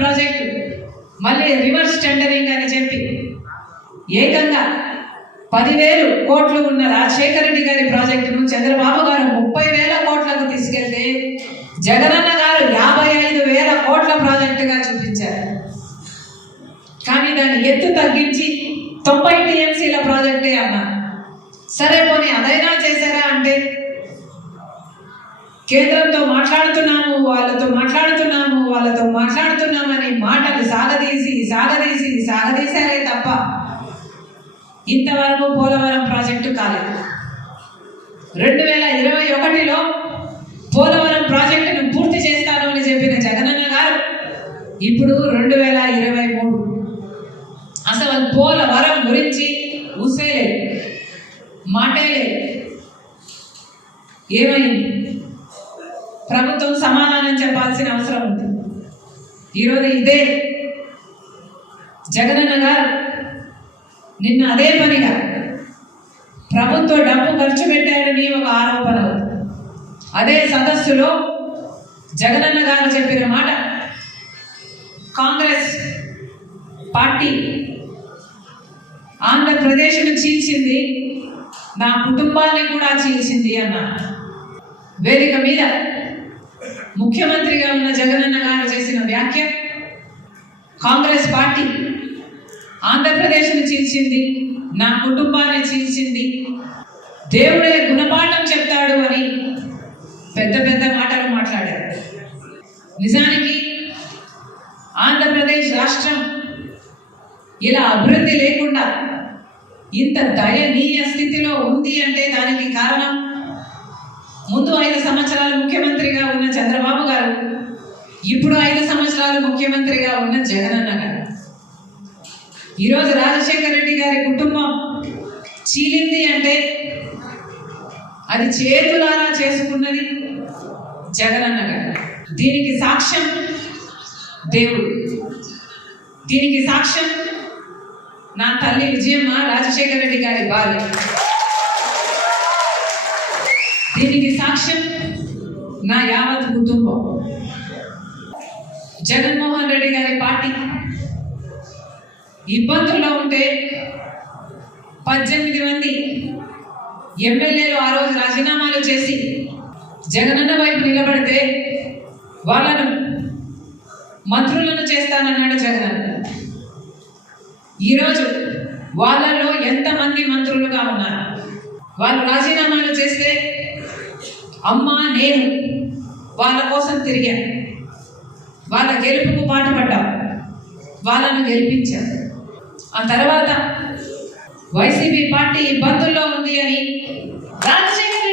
Project. మళ్ళీ reverse tendering అని చెప్పి ఏకంగా పదివేలు కోట్లు ఉన్న రాజశేఖర రెడ్డి గారి ప్రాజెక్టును చంద్రబాబు గారు ముప్పై వేల కోట్లకు తీసుకెళ్తే జగనన్న గారు యాభై ఐదు వేల కోట్ల ప్రాజెక్టుగా చూపించారు. కానీ దాన్ని ఎత్తు తగ్గించి తొంభై టీఎంసీల ప్రాజెక్టే అన్నారు సరే పోనీ అదైనా చేశారా అంటే కేంద్రంతో మాట్లాడుతున్నాము వాళ్ళతో మాట్లాడుతున్నాము సాగదీసి సాగదీశారే తప్ప ఇంతవరకు పోలవరం ప్రాజెక్టు కాలేదు. రెండు వేల ఇరవై ఒకటిలో పోలవరం ప్రాజెక్టును పూర్తి చేస్తాను అని చెప్పిన జగనన్న గారు ఇప్పుడు రెండు వేల ఇరవై మూడు. అసలు పోలవరం గురించి ఊసే మాటేలే మాటే ఏమైంది? ప్రభుత్వం సమాధానం చెప్పాల్సిన అవసరం ఉంది. ఈరోజు ఇదే జగనన్న గారు నిన్న అదే పనిగా ప్రభుత్వ డబ్బు ఖర్చు పెట్టారని ఒక ఆరోపణ అదే సదస్సులో జగనన్న గారు చెప్పిన మాట కాంగ్రెస్ పార్టీ ఆంధ్రప్రదేశ్ను చీల్చింది నా కుటుంబాన్ని కూడా చీల్చింది అన్న వేదిక మీద ముఖ్యమంత్రిగా ఉన్న జగనన్న గారు చేసిన వ్యాఖ్య కాంగ్రెస్ పార్టీ ఆంధ్రప్రదేశ్ని చీల్చింది నా కుటుంబాన్ని చీల్చింది. దేవుడే గుణపాఠం చెప్తాడు అని పెద్ద పెద్ద మాటలు మాట్లాడారు. నిజానికి ఆంధ్రప్రదేశ్ రాష్ట్రం ఇలా అభివృద్ధి లేకుండా ఇంత దయనీయ స్థితిలో ఉంది అంటే దానికి కారణం ముందు ఐదు సంవత్సరాలు ముఖ్యమంత్రిగా ఉన్న చంద్రబాబు గారు ఇప్పుడు ఐదు సంవత్సరాలు ముఖ్యమంత్రిగా ఉన్న జగనన్న గారు. ఈరోజు రాజశేఖర రెడ్డి గారి కుటుంబం చీలింది అంటే అది చేతులారా చేసుకున్నది జగనన్న గారు. దీనికి సాక్ష్యం దేవుడు. దీనికి సాక్ష్యం నా తల్లి విజయమ్మ రాజశేఖర రెడ్డి గారి భార్య దీనికి సాక్ష్యం నా యావత్ కుటుంబం. జగన్మోహన్ రెడ్డి గారి పార్టీ. ఇబ్బందుల్లో ఉంటే పద్దెనిమిది మంది ఎమ్మెల్యేలు ఆ రోజు రాజీనామాలు చేసి జగనన్న వైపు నిలబడితే వాళ్ళను మంత్రులను చేస్తానన్నాడు జగనన్న. ఈరోజు వాళ్ళలో ఎంతమంది మంత్రులుగా ఉన్నారు? వాళ్ళు రాజీనామాలు చేస్తే అమ్మ నేను వాళ్ళ కోసం తిరిగాను వాళ్ళ గెలుపుకు పాటుపడ్డాం. వాళ్ళను గెలిపించాం. ఆ తర్వాత వైసీపీ పార్టీ ఇబ్బందుల్లో ఉంది అని రాజశేఖర్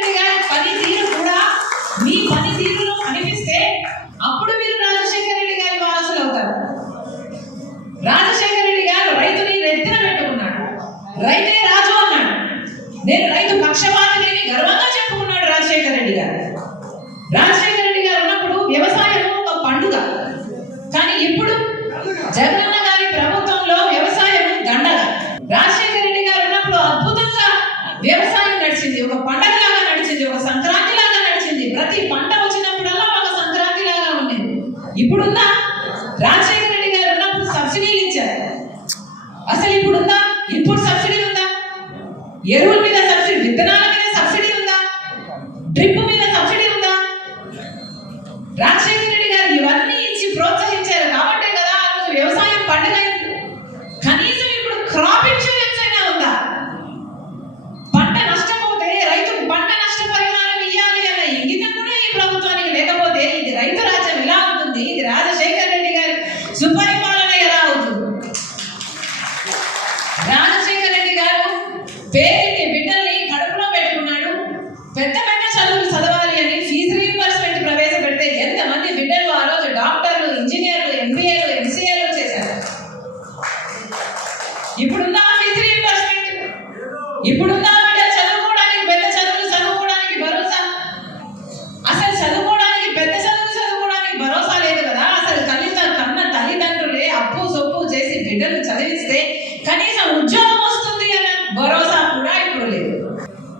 ఇప్పుడుందా రాజశేఖర రెడ్డి గారు ఉన్నప్పుడు సబ్సిడీలు ఇచ్చారు. అసలు ఇప్పుడుందా? ఇప్పుడు సబ్సిడీ ఉందా? ఎరువుల మీద సబ్సిడీ విత్తనాల మీద సబ్సిడీ ఉందా? డ్రిప్ మీద సబ్సిడీ ఉందా? రాజశేఖర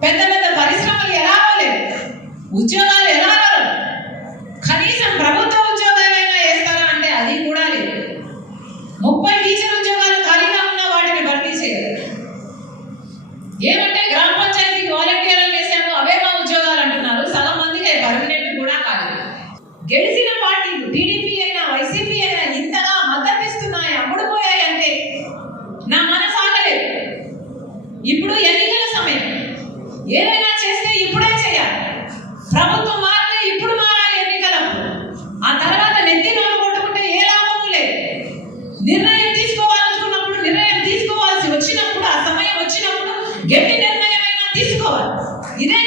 పెద్ద పెద్ద పరిశ్రమలు ఎలా అవ్వలేదు. ఉద్యోగాలు ఏమైనా చేస్తే ఇప్పుడే చేయాలి. ప్రభుత్వం మారితే ఇప్పుడు మారాలి ఎన్నికలప్పుడు. ఆ తర్వాత నెత్తి నోరు కొట్టుకుంటే ఏ లాభము లేదు. నిర్ణయం తీసుకోవాలనుకున్నప్పుడు నిర్ణయం తీసుకోవాల్సి వచ్చినప్పుడు ఆ సమయం వచ్చినప్పుడు గట్టి నిర్ణయం తీసుకోవాలి. ఇదే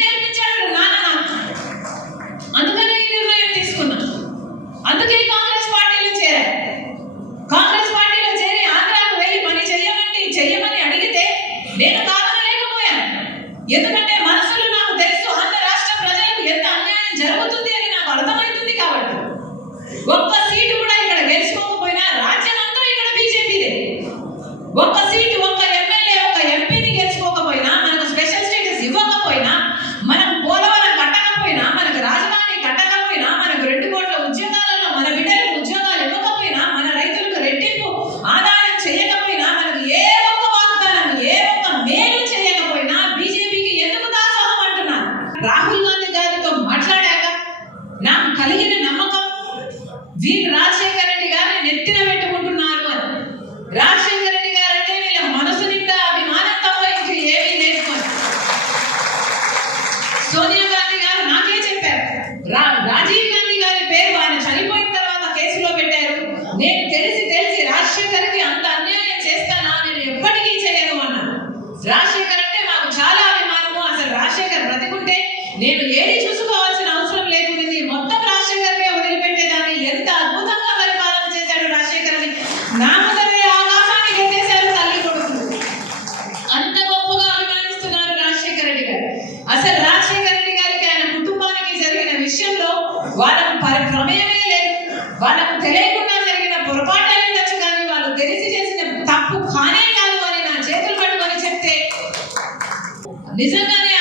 ఎందుకంటే మనసులో నాకు తెలుసు ఆంధ్ర రాష్ట్ర ప్రజలకు ఎంత అన్యాయం జరుగుతుంది అని నాకు అర్థమవుతుంది కాబట్టి. ఒక్క సీటు కూడా ఇక్కడ గెలుచుకోకపోయినా రాజ్యం అంతా ఇక్కడ బీజేపీదే. ఒక్క సీటు రాజశేఖర్ అంటే నాకు చాలా అభిమానము. అసలు రాజశేఖర్ బ్రతికుంటే నేను నిజంగానే